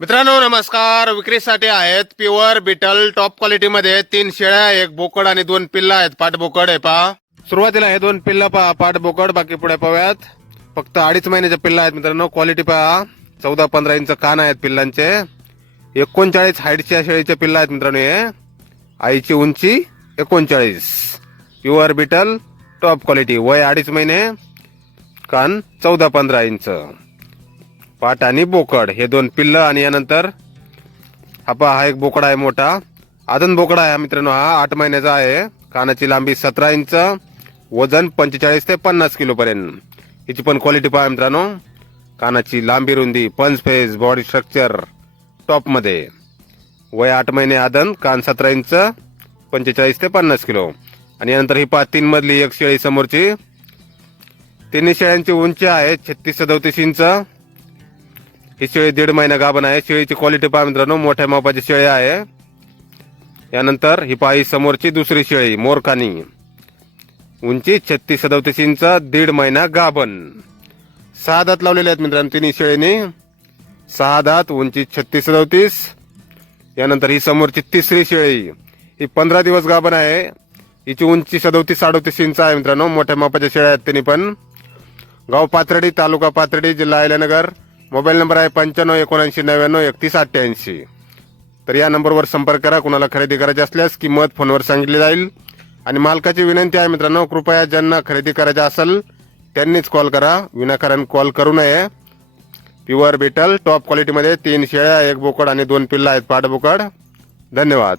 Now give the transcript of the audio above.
मित्रांनो नमस्कार. विक्रीसाठी आहेत प्युअर बिटल टॉप क्वालिटी मध्ये 3 शेळ्या, 1 बोकड आणि 2 पिल्ला आहेत. पाठ बोकड आहे पहा. सुरुवातीला हे 2 पिल्ला पहा, पाठ बोकड. बाकी पुढे पाहूयात. फक्त 2.5 महिन्याचे पिल्ला आहेत मित्रांनो. क्वालिटी पहा, 14-15 इंच कान आहेत पिल्लांचे. 39 हाईटच्या शेळीचे पिल्ला आहेत मित्रांनो. हे आईची उंची 39. Pure Beetal top quality. वय 2.5 महिने, कान 14-15 इंच. पाट आणि बोकड हे 2 पिल्ल. आणि यानंतर हा एक बोकडा आहे मोठा. आदन बोकडा आहे मित्रांनो. हा 8 महिन्याचा आहे. कानाची लांबी 17 इंच, वजन 45 ते 50 किलो पर्यंत. हिची पण क्वालिटी पहा मित्रांनो. कानाची लांबी, रुंदी, पंच फेस, बॉडी स्ट्रक्चर टॉप मध्ये. वय 8 महिने आदन, कान 17 इंच, 45 ते 50 किलो. आणि यानंतर ही 3 मधली एक शेळी समोरची. तिन्ही शेळ्यांची उंची आहे 36-37 इंच. ही शेळी 1.5 महिना गाभण आहे. शेळीची क्वालिटी पहा मित्रांनो, मोठ्या मापाची शेळी आहे. यानंतर ही पाही समोरची दुसरी शेळी मोरकानी. उंची 36-37 इंच, 1.5 महिना गाभण. 6 दात लावलेले आहेत मित्रांनो तिन्ही शेळीनी. 6 दात, उंची 36-37. यानंतर ही समोरची तिसरी शेळी, ही 15 दिवस गाभण आहे. हिची उंची 37-38 इंच आहे मित्रांनो. मोठ्या मापाच्या शेळ्या आहेत तिन्ही पण. गाव पाथर्डी, तालुका पाथर्डी, जिल्हा अहिल्यानगर. मोबाईल नंबर आहे 95-79-91-31-88. तर या नंबरवर संपर्क करा. कुणाला खरेदी करायची असल्यास किंमत फोनवर सांगितली जाईल. आणि मालकाची विनंती आहे मित्रांनो, कृपया ज्यांना खरेदी करायची असेल त्यांनीच कॉल करा, विनाकारण कॉल करू नये. प्युअर बिटल टॉप क्वालिटीमध्ये 3 शेळ्या, 1 बोकड आणि 2 पिल्ला आहेत पाठ बोकड. धन्यवाद.